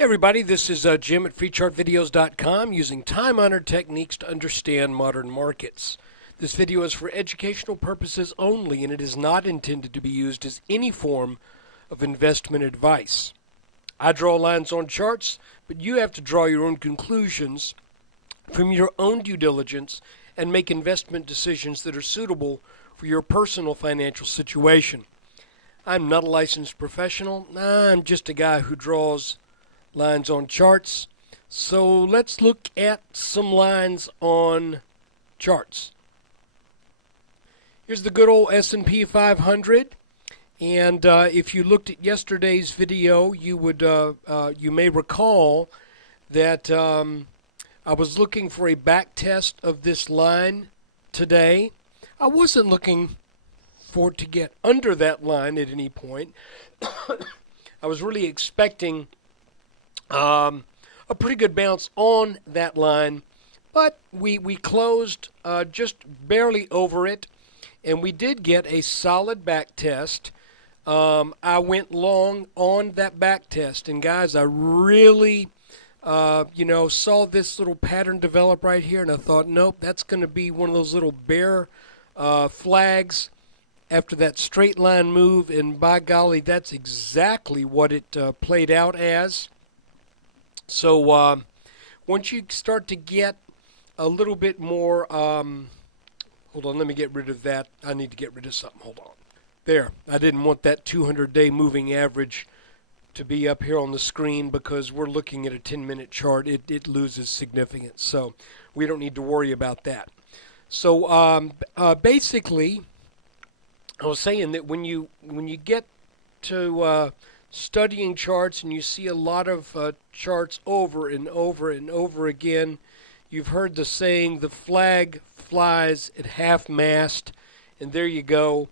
Hey everybody, this is Jim at freechartvideos.com using time-honored techniques to understand modern markets. This video is for educational purposes only, and it is not intended to be used as any form of investment advice. I draw lines on charts, but you have to draw your own conclusions from your own due diligence and make investment decisions that are suitable for your personal financial situation. I'm not a licensed professional. I'm just a guy who draws lines on charts. So let's look at some lines on charts. Here's the good old S&P 500, and if you looked at yesterday's video, you may recall that I was looking for a back test of this line today. I wasn't looking for it to get under that line at any point. I was really expecting a pretty good bounce on that line, but we closed just barely over it, and we did get a solid back test. I went long on that back test, and guys, I really saw this little pattern develop right here, and I thought, nope, that's going to be one of those little bear flags after that straight line move, and by golly, that's exactly what it played out as. So once you start to get a little bit more, hold on, let me get rid of that. I need to get rid of something. Hold on. There. I didn't want that 200-day moving average to be up here on the screen because we're looking at a 10-minute chart. It loses significance. So we don't need to worry about that. So basically, I was saying that when you get to studying charts and you see a lot of charts over and over and over again, you've heard the saying, the flag flies at half-mast, and there you go.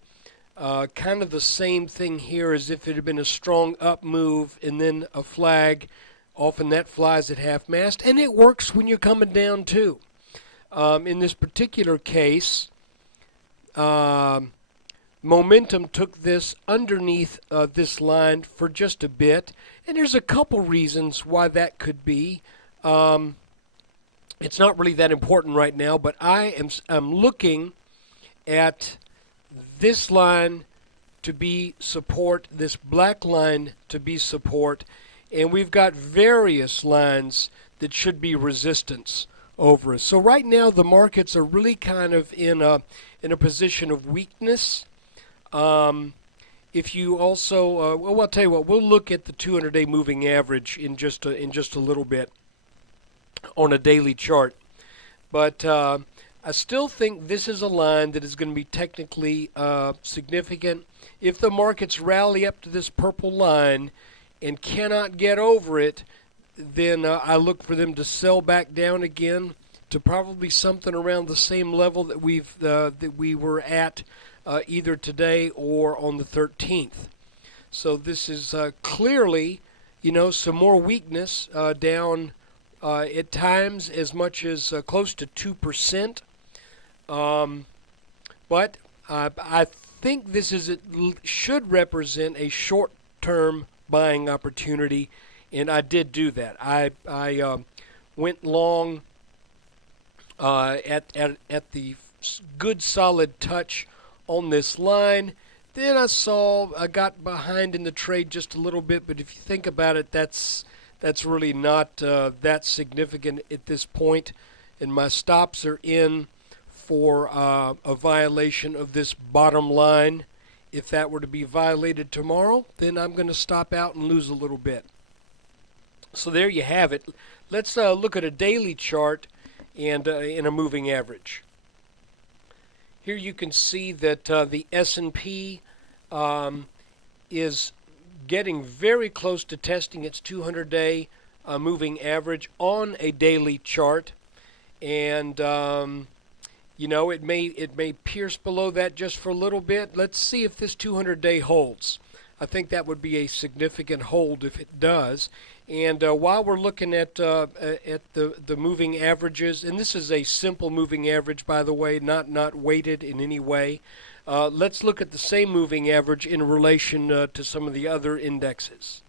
Kind of the same thing here as if it had been a strong up move and then a flag. Often that flies at half-mast, and it works when you're coming down too. In this particular case, momentum took this underneath this line for just a bit, and there's a couple reasons why that could be. It's not really that important right now, but I'm looking at this line to be support, this black line to be support, and we've got various lines that should be resistance over us. So right now the markets are really kind of in a position of weakness. If you also, well, I'll tell you what, we'll look at the 200-day moving average in just a little bit on a daily chart. But I still think this is a line that is going to be technically significant. If the markets rally up to this purple line and cannot get over it, then I look for them to sell back down again to probably something around the same level that we were at either today or on the 13th. So this is clearly, some more weakness down at times as much as close to 2%. But I think this should represent a short-term buying opportunity, and I did do that. I went long at the good solid touch on this line. Then I got behind in the trade just a little bit, but if you think about it, that's really not that significant at this point, and my stops are in for a violation of this bottom line. If that were to be violated tomorrow, then I'm going to stop out and lose a little bit. So there you have it. Let's look at a daily chart and in a moving average. Here you can see that the S&P is getting very close to testing its 200-day moving average on a daily chart, and it may pierce below that just for a little bit. Let's see if this 200-day holds. I think that would be a significant hold if it does. And while we're looking at the moving averages, and this is a simple moving average, by the way, not weighted in any way, let's look at the same moving average in relation to some of the other indexes.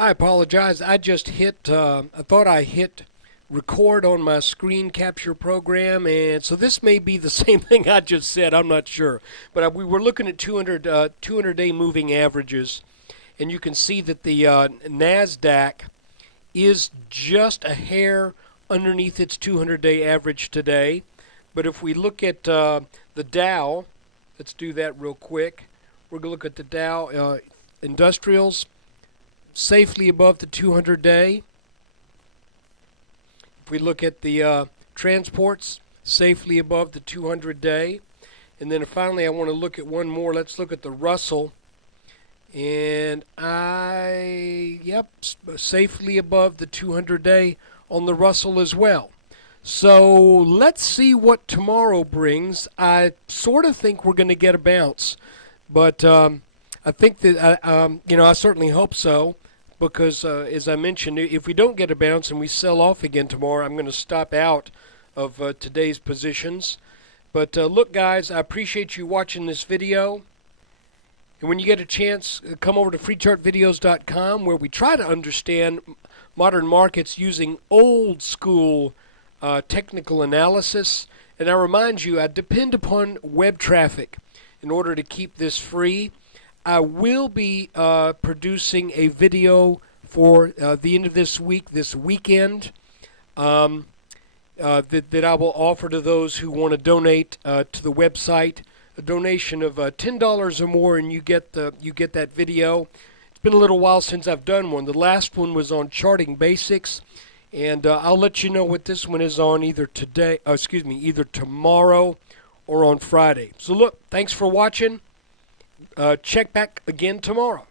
I apologize. I just hit, I thought I hit record on my screen capture program, and so this may be the same thing I just said. I'm not sure. But we were looking at 200-day moving averages, and you can see that the NASDAQ is just a hair underneath its 200-day average today. But if we look at the Dow, let's do that real quick. We're going to look at the Dow Industrials, safely above the 200-day. If we look at the transports, safely above the 200-day. And then finally, I want to look at one more. Let's look at the Russell. And safely above the 200-day on the Russell as well. So let's see what tomorrow brings. I sort of think we're going to get a bounce, but I think that I certainly hope so, because as I mentioned, if we don't get a bounce and we sell off again tomorrow, I'm going to stop out of today's positions. But look, guys, I appreciate you watching this video. And when you get a chance, come over to freechartvideos.com, where we try to understand modern markets using old school technical analysis. And I remind you, I depend upon web traffic in order to keep this free. I will be producing a video for the end of this weekend, that I will offer to those who want to donate to the website. A donation of $10 or more, and you get that video. It's been a little while since I've done one. The last one was on charting basics, and I'll let you know what this one is on either tomorrow or on Friday. So look, thanks for watching. Check back again tomorrow.